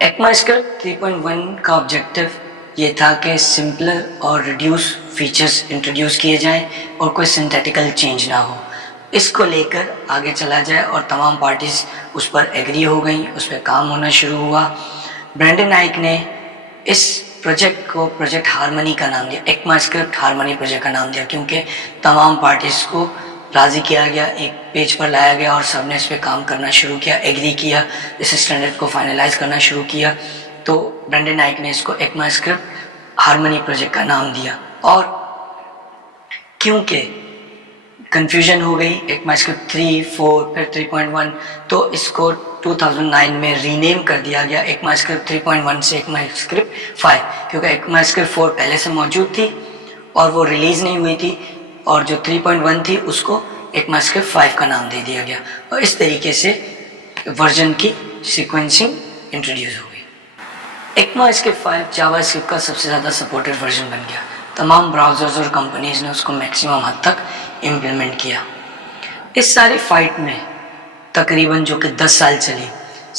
ECMAScript 3.1 کا objective یہ تھا کہ سمپلر اور ریڈیوس فیچرز انٹروڈیوس کیے جائیں اور کوئی سنتھیٹیکل چینج نہ ہو. اس کو لے کر آگے چلا جائے اور تمام پارٹیز اس پر ایگری ہو گئیں, اس پہ کام ہونا شروع ہوا. برینڈن آئک نے اس پروجیکٹ کو پروجیکٹ ہارمنی کا نام دیا, ECMAScript ہارمنی پروجیکٹ کا نام دیا, کیونکہ تمام پارٹیز کو راضی کیا گیا, ایک پیج پر لایا گیا اور سب نے اس پہ کام کرنا شروع کیا, ایگری کیا, اس اسٹینڈرڈ کو فائنلائز کرنا شروع کیا. تو برینڈن آئک نے اس کو ECMAScript ہارمنی پروجیکٹ کا نام دیا. اور کیونکہ کنفیوژن ہو گئی ECMAScript 3, 4 پھر 3.1, تو اس کو 2009 میں ری نیم کر دیا گیا ECMAScript 3.1 سے ECMAScript 5, کیونکہ ECMAScript 4 پہلے سے موجود تھی اور وہ ریلیز نہیں ہوئی تھی, اور جو 3.1 تھی اس کو ECMAScript 5 کا نام دے دیا گیا, اور اس طریقے سے ورژن کی سیکوینسنگ انٹروڈیوس ہو گئی. ECMAScript 5 جاوا اسکرپٹ کا سب سے زیادہ سپورٹڈ ورژن بن گیا. تمام براؤزرز اور کمپنیز نے اس کو میکسیمم حد تک امپلیمنٹ کیا. اس ساری فائٹ میں تقریباً جو کہ 10 سال چلی,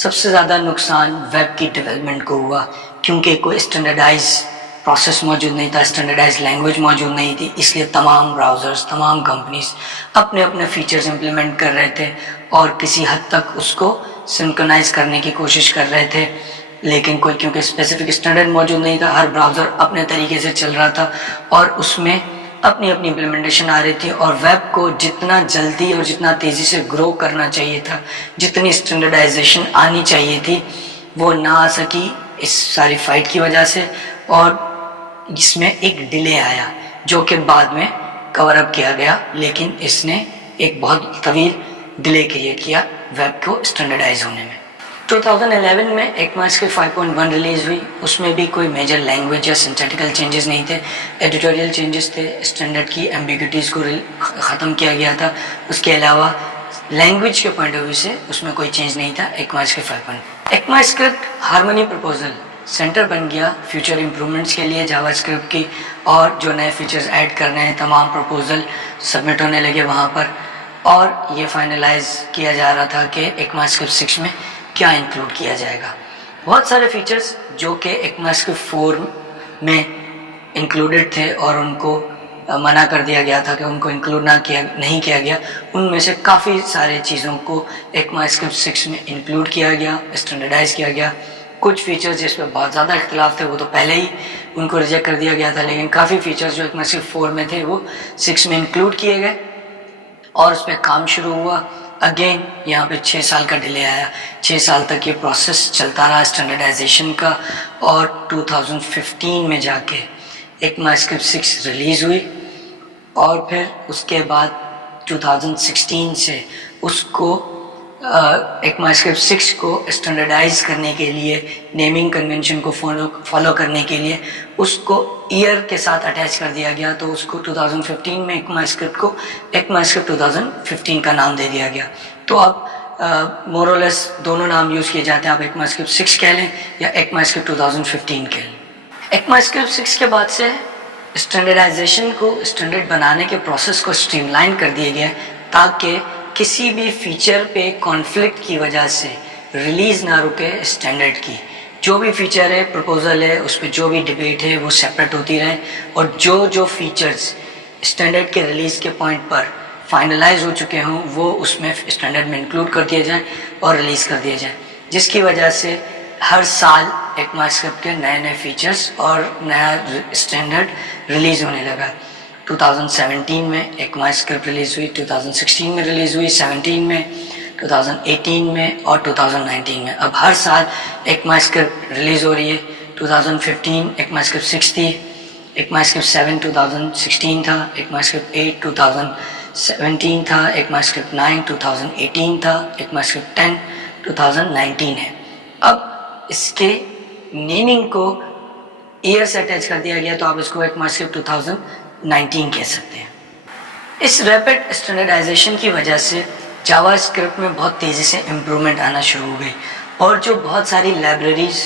سب سے زیادہ نقصان ویب کی ڈیولپمنٹ کو ہوا, کیونکہ کوئی اسٹینڈرڈائز پروسیس موجود نہیں تھا, اسٹینڈرڈائز لینگویج موجود نہیں تھی, اس لیے تمام براؤزرز, تمام کمپنیز اپنے اپنے فیچرز امپلیمنٹ کر رہے تھے اور کسی حد تک اس کو سنکرونائز کرنے کی کوشش کر رہے تھے. لیکن کوئی کیونکہ اسپیسیفک اسٹینڈرڈ موجود نہیں تھا, ہر براؤزر اپنے طریقے سے چل رہا تھا اور اس میں اپنی اپنی امپلیمنٹیشن آ رہی تھی, اور ویب کو جتنا جلدی اور جتنا تیزی سے گرو کرنا چاہیے تھا, جتنی اسٹینڈرڈائزیشن آنی چاہیے تھی, وہ نہ آ سکی اس ساری فائٹ کی وجہ سے. اور اس میں ایک ڈیلے آیا جو کہ بعد میں کور اپ کیا گیا, لیکن اس نے ایک بہت طویل ڈیلے کریٹ کیا ویب کو اسٹینڈرڈائز ہونے میں. 2011 میں ECMAScript 5.1 ریلیز ہوئی. اس میں بھی کوئی میجر لینگویج یا سنتھیٹیکل چینجز نہیں تھے, ایڈیٹوریل چینجز تھے, اسٹینڈرڈ کی ایمبیگوٹیز کو ختم کیا گیا تھا. اس کے علاوہ لینگویج کے پوائنٹ آف ویو سے اس میں کوئی چینج نہیں تھا. ECMAScript 5.1 ECMAScript harmony proposal center بن گیا فیوچر امپرومنٹس کے لیے جاوا اسکرپٹ کی, اور جو نئے فیچرز ایڈ کرنے ہیں تمام پرپوزل سبمٹ ہونے لگے وہاں پر, اور یہ فائنلائز کیا جا رہا تھا کہ ECMAScript 6 میں کیا انکلوڈ کیا جائے گا. بہت سارے فیچرز جو کہ ECMAScript 4 میں انکلوڈڈ تھے اور ان کو منع کر دیا گیا تھا کہ ان کو انکلوڈ نہیں کیا گیا, ان میں سے کافی سارے چیزوں کو ECMAScript 6 میں انکلوڈ کیا گیا, اسٹینڈرڈائز کیا گیا. کچھ فیچرز جس پہ بہت زیادہ اختلاف تھے وہ تو پہلے ہی ان کو ریجیکٹ کر دیا گیا تھا, لیکن کافی فیچرز جو ECMAScript 4 میں تھے وہ 6 میں انکلوڈ کیے گئے اور اس پہ کام شروع ہوا. اگین یہاں پہ 6 سال کا ڈیلے آیا, 6 سال تک یہ پروسیس چلتا رہا اسٹینڈرڈائزیشن کا, اور 2015 میں جا کے ECMAScript 6 ریلیز ہوئی. اور پھر اس کے بعد 2016 سے اس کو ECMAScript 6 کو اسٹینڈرڈائز کرنے کے لیے, نیمنگ کنونشن کو فالو کرنے کے لیے اس کو ایئر کے ساتھ اٹیچ کر دیا گیا. تو اس کو 2015 میں ECMAScript کو ECMAScript 2015 کا نام دے دیا گیا. تو اب مورولس دونوں نام یوز کیے جاتے ہیں, آپ ECMAScript 6 کہہ لیں یا ECMAScript 2015 کہہ لیں. ECMAScript 6 کے بعد سے اسٹینڈرڈائزیشن کو, اسٹینڈرڈ بنانے کے پروسیس کو اسٹریم لائن کر دیا گیا تاکہ کسی بھی فیچر پہ کانفلکٹ کی وجہ سے ریلیز نہ رکے اسٹینڈرڈ کی. جو بھی فیچر ہے, پرپوزل ہے, اس پہ جو بھی ڈبیٹ ہے وہ سیپریٹ ہوتی رہے, اور جو فیچرز اسٹینڈرڈ کے ریلیز کے پوائنٹ پر فائنلائز ہو چکے ہوں وہ اس میں اسٹینڈرڈ میں انکلوڈ کر دیے جائیں اور ریلیز کر دیے جائیں, جس کی وجہ سے ہر سال ECMAScript کے نئے فیچرز اور نیا اسٹینڈرڈ ریلیز ہونے لگا. 2017 میں ECMAScript ریلیز ہوئی, 2016 میں ریلیز ہوئی, 17 میں, 2018 میں اور 2019 میں. اب ہر سال ECMAScript ریلیز ہو رہی ہے. 2015 ECMAScript 6 تھی, ECMAScript 7 2016 تھا, ECMAScript 8 2017 تھا, ECMAScript 9 2018 تھا, ECMAScript 10 2019 ہے. اب اس کے نیمنگ کو ایئر سے اٹیچ کر دیا گیا تو آپ اس کو ECMAScript 2019 کہہ سکتے ہیں. اس ریپڈ اسٹینڈرڈائزیشن کی وجہ سے جاوا اسکرپٹ میں بہت تیزی سے امپرومنٹ آنا شروع ہو گئی, اور جو بہت ساری لائبریریز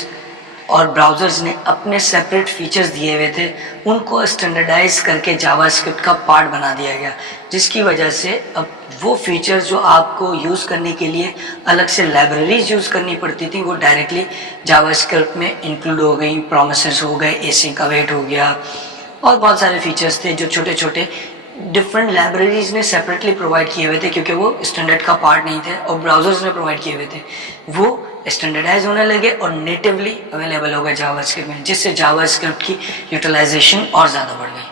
اور براؤزرز نے اپنے سیپریٹ فیچرز دیے ہوئے تھے، ان کو اسٹینڈرڈائز کر کے جاوا اسکرپٹ کا پارٹ بنا دیا گیا، جس کی وجہ سے اب وہ فیچرز جو آپ کو یوز کرنے کے لیے الگ سے لائبریریز یوز کرنی پڑتی تھیں، وہ ڈائریکٹلی جاوا اسکرپٹ میں انکلوڈ ہو گئی. پرومسز ہو گئے، async await ہو گیا، اور بہت سارے فیچرز تھے جو چھوٹے چھوٹے ڈفرینٹ لائبریریز نے سیپریٹلی پرووائڈ کیے ہوئے تھے، کیونکہ وہ اسٹینڈرڈ کا پارٹ نہیں تھے اور براؤزرز نے پرووائڈ کیے ہوئے تھے. وہ اسٹینڈرڈائز ہونے لگے اور نیٹیولی اویلیبل ہو گئے جاوا اسکرپٹ میں، جس سے جاوا اسکرپٹ کی یوٹیلائزیشن اور زیادہ بڑھ گئی.